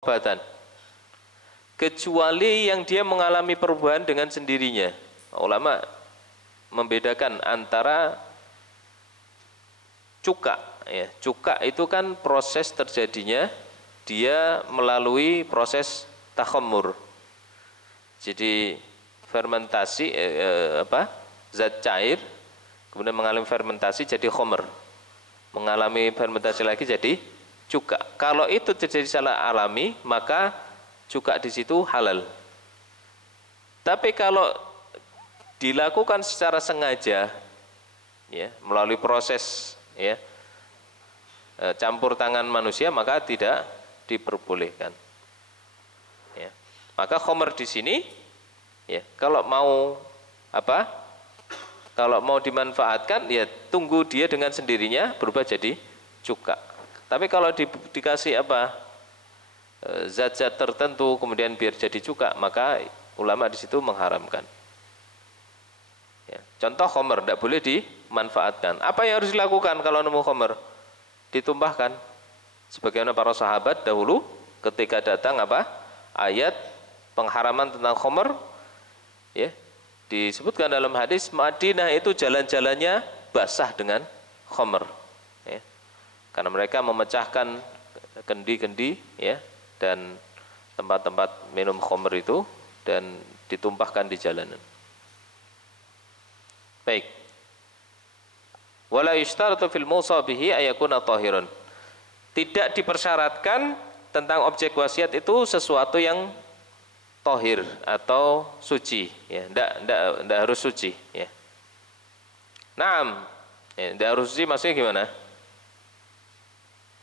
pengobatan, kecuali yang dia mengalami perubahan dengan sendirinya. Ulama membedakan antara cuka, ya. Cuka itu kan proses terjadinya dia melalui proses takhammur. Jadi fermentasi zat cair kemudian mengalami fermentasi jadi khamr. Mengalami fermentasi lagi jadi cuka. Kalau itu terjadi secara alami, maka cuka di situ halal. Tapi kalau dilakukan secara sengaja, ya, melalui proses, ya, campur tangan manusia, maka tidak diperbolehkan. Ya. Maka khamr di sini, ya, kalau mau kalau mau dimanfaatkan, ya tunggu dia dengan sendirinya berubah jadi cuka. Tapi kalau dikasih zat-zat tertentu kemudian biar jadi cuka, maka ulama di situ mengharamkan. Ya. Contoh khamr tidak boleh dimanfaatkan. Apa yang harus dilakukan kalau nemu khamr? Ditumpahkan. Sebagaimana para sahabat dahulu ketika datang ayat pengharaman tentang khamr, ya, disebutkan dalam hadis Madinah itu jalan-jalannya basah dengan khamr, ya. Karena mereka memecahkan kendi-kendi, ya, dan tempat-tempat minum khamr itu dan ditumpahkan di jalanan. Baik. Wala yushtaratu fil musa bihi ayakuna tahiran. Tidak dipersyaratkan tentang objek wasiat itu sesuatu yang tohir atau suci, ya, ndak harus suci, ya. Naam, ya, ndak harus suci maksudnya gimana?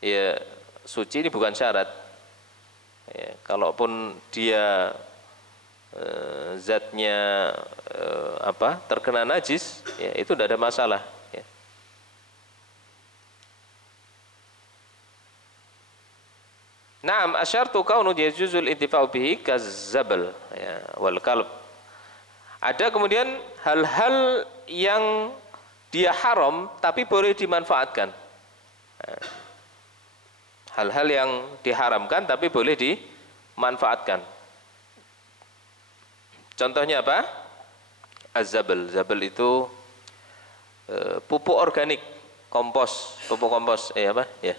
Ya, suci ini bukan syarat. Ya, kalaupun dia zatnya terkena najis, ya, itu tidak ada masalah. Ya. Naam, asyartu kaunu yajuzul intifa'u bihi kazzabal, ya, wal kalb. Ada kemudian hal-hal yang dia haram tapi boleh dimanfaatkan. Hal-hal yang diharamkan tapi boleh dimanfaatkan. Contohnya apa? Az-zabal. Zabal itu pupuk organik, kompos, pupuk kompos, ya.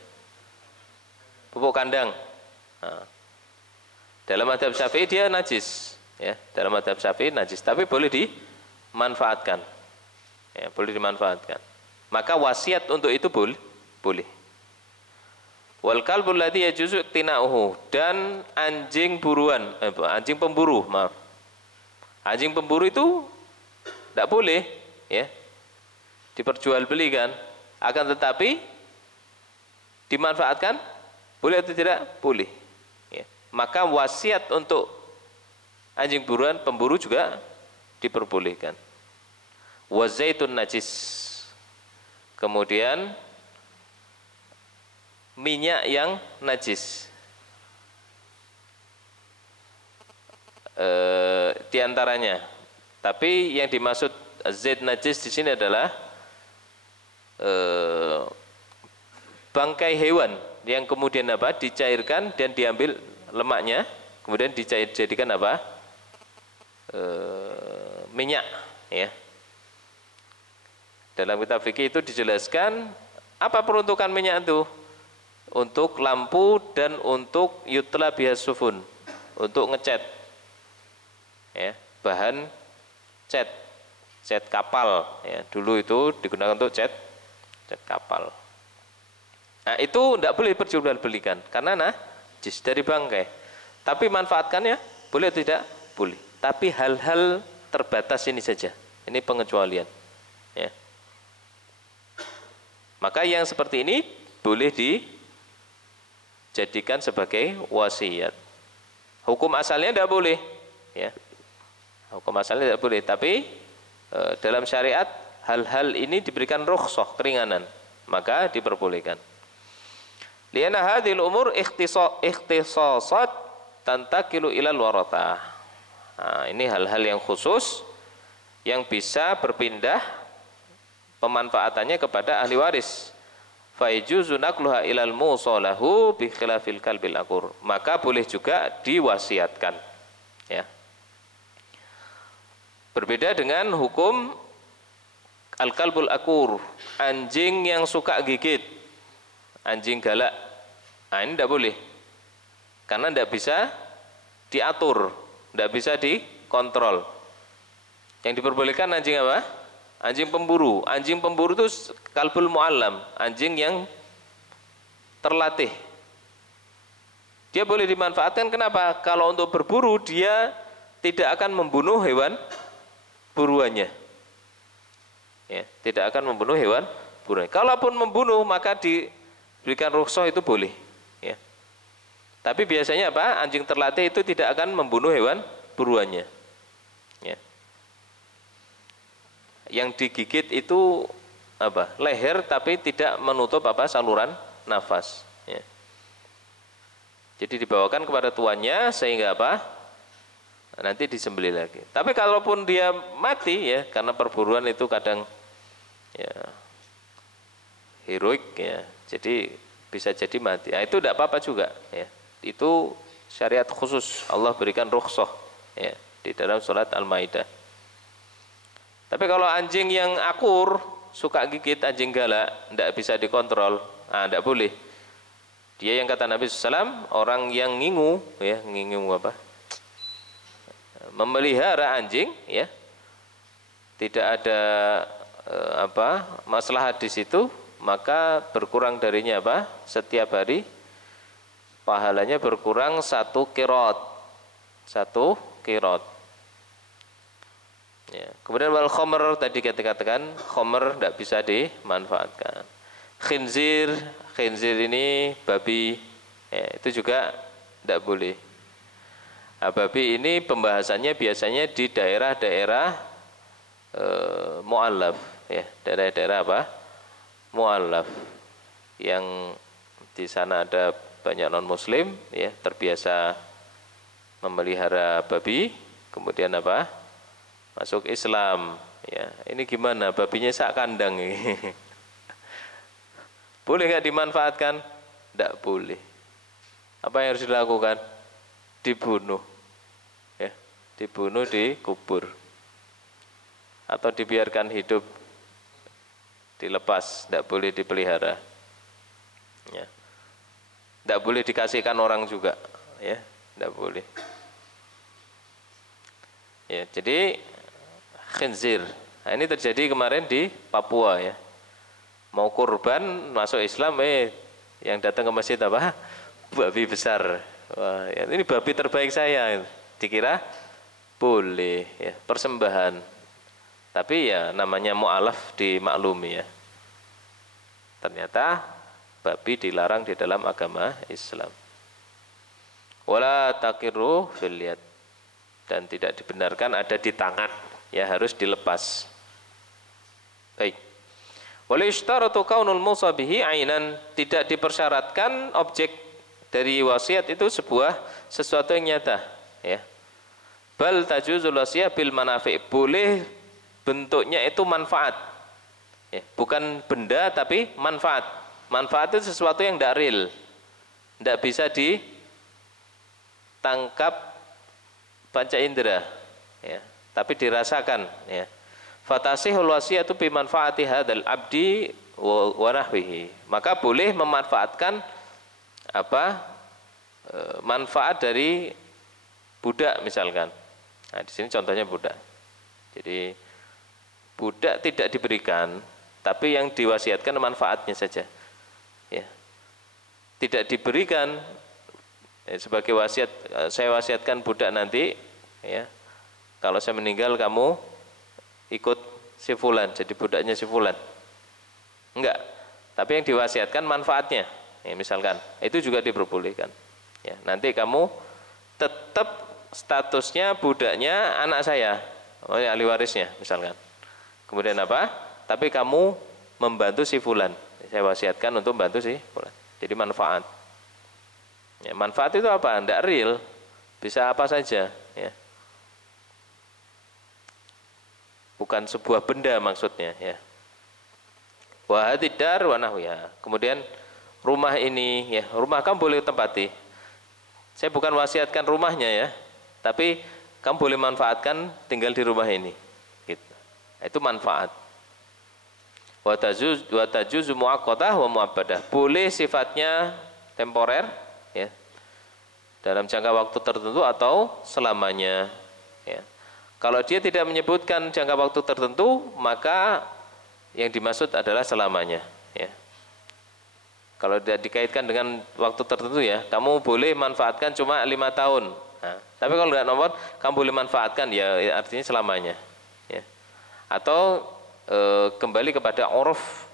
Pupuk kandang. Nah, dalam mazhab Syafi'i dia najis, ya. Dalam mazhab Syafi'i najis, tapi boleh dimanfaatkan. Ya, boleh dimanfaatkan. Maka wasiat untuk itu boleh. Wal kalbul ladzi yajuzu tina'uhu, dan anjing buruan, anjing pemburu, maaf. Anjing pemburu itu tidak boleh, ya, diperjualbelikan. Akan tetapi dimanfaatkan boleh atau tidak? Boleh. Ya. Maka wasiat untuk anjing buruan pemburu juga diperbolehkan. Wazaitun najis. Kemudian minyak yang najis. Di antaranya. Tapi yang dimaksud zait najis di sini adalah bangkai hewan yang kemudian dicairkan dan diambil lemaknya, kemudian dijadikan minyak, ya. Dalam kitab fikih itu dijelaskan apa peruntukan minyak itu, untuk lampu dan untuk yutla bihas sufun, untuk ngecat, ya, bahan cat kapal, ya. Dulu itu digunakan untuk cat kapal. Nah, itu tidak boleh diperjualbelikan karena najis dari bangkai. Tapi manfaatkannya boleh atau tidak? Boleh. Tapi hal-hal terbatas ini saja. Ini pengecualian, ya. Maka yang seperti ini boleh dijadikan sebagai wasiat. Hukum asalnya tidak boleh, ya. Hukum asalnya tidak boleh. Tapi dalam syariat hal-hal ini diberikan rukhsah, keringanan, maka diperbolehkan. Liana hadhil umur ikhtisasat tantakilu ilal warathah. Nah, ini hal-hal yang khusus yang bisa berpindah pemanfaatannya kepada ahli waris. Faijuzu naqluha ilal musalahu bi khilafil kalbil akur. Maka boleh juga diwasiatkan. Ya. Berbeda dengan hukum al-kalbul akur, anjing yang suka gigit, anjing galak. Nah, ini tidak boleh. Karena tidak bisa diatur, tidak bisa dikontrol. Yang diperbolehkan anjing apa? Anjing pemburu. Anjing pemburu itu kalbul mu'allam, anjing yang terlatih. Dia boleh dimanfaatkan, kenapa? Kalau untuk berburu dia tidak akan membunuh hewan buruannya. Ya, tidak akan membunuh hewan buruannya. Kalaupun membunuh maka diberikan rukhsah, itu boleh. Ya. Tapi biasanya apa? Anjing terlatih itu tidak akan membunuh hewan buruannya. Ya. Yang digigit itu apa? Leher, tapi tidak menutup apa? Saluran nafas. Ya. Jadi dibawakan kepada tuannya sehingga apa? Nanti disembelih lagi. Tapi kalaupun dia mati ya, karena perburuan itu kadang ya heroik ya, jadi bisa jadi mati. Nah, itu tidak apa-apa juga ya. Itu syariat khusus, Allah berikan rukhsah ya di dalam surat Al-Maidah. Tapi kalau anjing yang akur, suka gigit, anjing galak, tidak bisa dikontrol, tidak boleh. Dia yang kata Nabi SAW, orang yang ngingu ya, ngingu apa? Memelihara anjing ya, tidak ada maslahat di situ, maka berkurang darinya apa? Setiap hari pahalanya berkurang 1 qirot. 1 qirot. Ya. Kemudian wal khamr, tadi kita katakan khamr tidak bisa dimanfaatkan. Khinzir ini babi ya, itu juga tidak boleh. Babi ini pembahasannya biasanya di daerah-daerah mu'allaf ya, daerah-daerah apa? Mu'allaf, yang di sana ada banyak non muslim ya, terbiasa memelihara babi, kemudian apa? Masuk Islam ya. Ini gimana? Babinya sak kandang ini. Boleh nggak dimanfaatkan? Tidak boleh. Apa yang harus dilakukan? Dibunuh ya, dibunuh, dikubur, atau dibiarkan hidup, dilepas, tidak boleh dipelihara ya. Tidak boleh dikasihkan orang juga ya, tidak boleh ya. Jadi khinzir, nah, ini terjadi kemarin di Papua ya, mau kurban masuk Islam, yang datang ke masjid apa? Babi besar. Wah, ya, ini babi terbaik saya, dikira boleh ya, persembahan. Tapi ya namanya mu'alaf dimaklumi ya. Ternyata babi dilarang di dalam agama Islam. Wala taqiru fil yad, dan tidak dibenarkan ada di tangan, ya harus dilepas. Baik. Wala yushtaratu kaunul musa bihi ainan, tidak dipersyaratkan objek dari wasiat itu sesuatu yang nyata ya. Bal tajuzul wasiyah bil manafi', boleh bentuknya itu manfaat ya, bukan benda tapi manfaat. Manfaat itu sesuatu yang tidak real, tidak bisa ditangkap panca indera ya, tapi dirasakan ya. Fatasihul wasiyatu bi manfaati hadzal abdi wa nahwihi, maka boleh memanfaatkan manfaat dari budak misalkan. Nah, di sini contohnya budak. Jadi budak tidak diberikan, tapi yang diwasiatkan manfaatnya saja. Ya. Tidak diberikan sebagai wasiat, saya wasiatkan budak nanti ya, kalau saya meninggal kamu ikut si fulan, jadi budaknya si fulan. Enggak. Tapi yang diwasiatkan manfaatnya. Ya, misalkan itu juga diperbolehkan ya, nanti kamu tetap statusnya budaknya anak saya, ahli warisnya misalkan, kemudian apa, tapi kamu membantu si fulan, saya wasiatkan untuk membantu si fulan, jadi manfaat ya. Manfaat itu apa? Tidak real, bisa apa saja ya, bukan sebuah benda maksudnya ya. Wa hadidar wa nahwiha. Kemudian rumah ini ya, rumah kamu boleh tempati. Saya bukan wasiatkan rumahnya ya, tapi kamu boleh manfaatkan tinggal di rumah ini. Gitu. Itu manfaat. Wa tajuzu muaqqatah wa muabbadah. Boleh sifatnya temporer ya. Dalam jangka waktu tertentu atau selamanya ya. Kalau dia tidak menyebutkan jangka waktu tertentu, maka yang dimaksud adalah selamanya ya. Kalau tidak dikaitkan dengan waktu tertentu ya, kamu boleh manfaatkan cuma 5 tahun. Nah, tapi kalau tidak nomor, kamu boleh manfaatkan ya artinya selamanya. Ya. Atau kembali kepada uruf